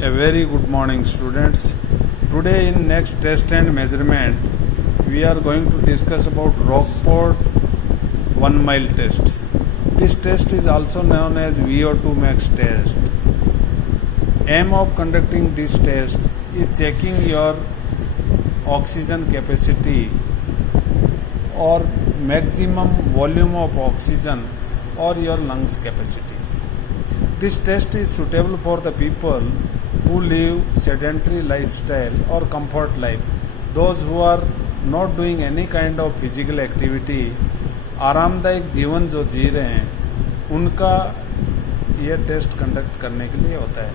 A very good morning, students. Today in next test and measurement we are going to discuss about Rockport 1 mile test. This test is also known as VO2 max test. Aim of conducting this test is checking your oxygen capacity or maximum volume of oxygen or your lungs capacity. This test is suitable for the people who live sedentary lifestyle or comfort life. Those who are not doing any kind of physical activity, आरामदायक जीवन जो जी रहे हैं उनका ये test conduct करने के लिए होता है.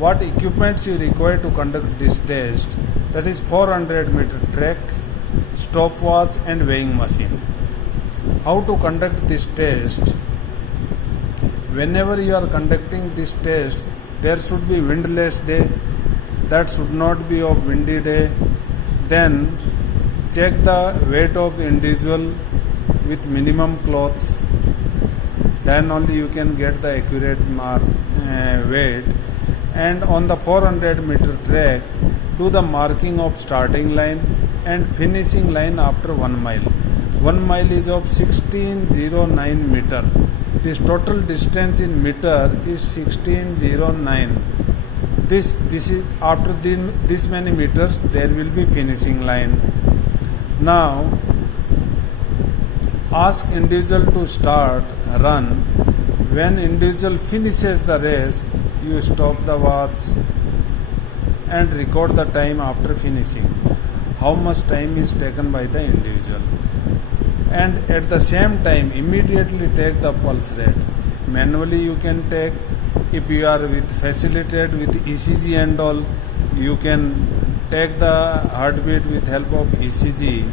What equipments you require to conduct this test? That is 400 meter track, stopwatch and weighing machine. How to conduct this test? Whenever you are conducting this test, there should be windless day, that should not be of windy day. Then check the weight of individual with minimum clothes, then only you can get the accurate weight. And on the 400 meter track, do the marking of starting line and finishing line after 1 mile. 1 mile is of 1609 meter. This total distance in meter is 1609. This is after this many meters there will be finishing line. Now ask individual to start run. When individual finishes the race, you stop the watch and record the time after finishing. How much time is taken by the individual. And at the same time immediately take the pulse rate. Manually you can take. If you are facilitated with ECG and all, you can take the heartbeat with help of ECG.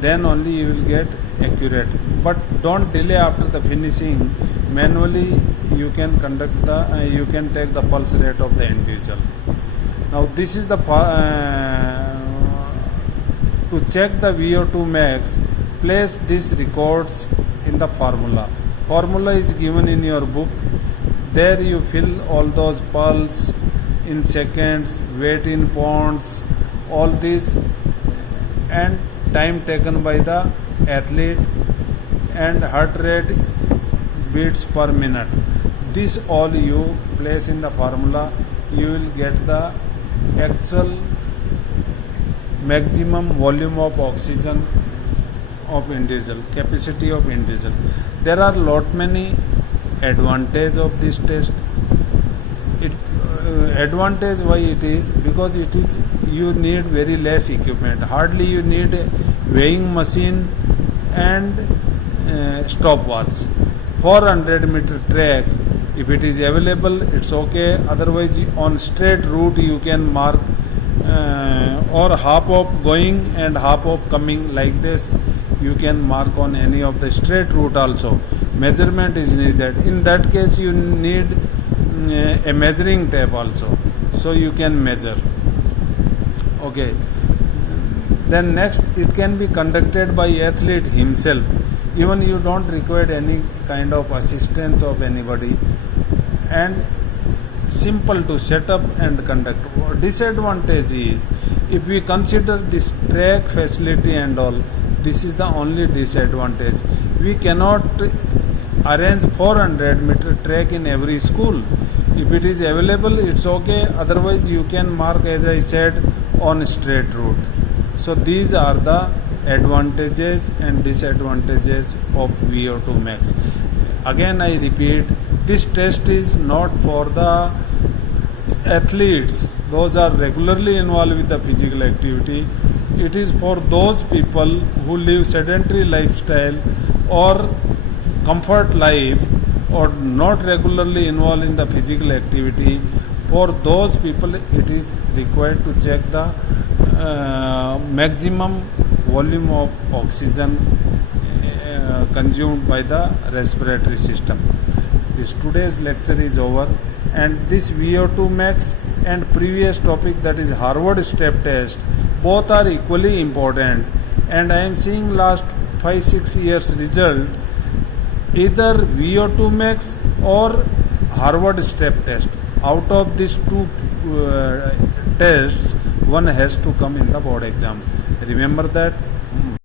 Then only you will get accurate. But don't delay after the finishing. Manually you can you can take the pulse rate of the individual. Now this is the to check the VO2 max. Place these records in the formula. Formula is given in your book. There you fill all those pulse in seconds, weight in pounds, all these, and time taken by the athlete and heart rate beats per minute. This all you place in the formula. You will get the actual maximum volume of oxygen of individual, capacity of individual. There are lot many advantage of this test. Advantage why it is? Because it is you need very less equipment. Hardly you need a weighing machine and stopwatch. 400 meter track, if it is available, it's okay. Otherwise, on straight route you can mark or half of going and half of coming, like this. You can mark on any of the straight route also. Measurement is needed. In that case, you need a measuring tape also, so you can measure. Okay. Then next, it can be conducted by athlete himself. Even you don't require any kind of assistance of anybody, and simple to set up and conduct. Disadvantage is, if we consider this track facility and all, this is the only disadvantage. We cannot arrange 400 meter track in every school. If it is available, it's okay. Otherwise, you can mark, as I said, on straight route. So these are the advantages and disadvantages of VO2 max. Again, I repeat, this test is not for the athletes. Those are regularly involved with the physical activity. It is for those people who live sedentary lifestyle or comfort life or not regularly involved in the physical activity. For those people, it is required to check the maximum volume of oxygen consumed by the respiratory system. This today's lecture is over, and this VO2 max and previous topic, that is Harvard step test, both are equally important, and I am seeing last 5-6 years result, either VO2 max or Harvard step test. Out of these two tests, one has to come in the board exam. Remember that.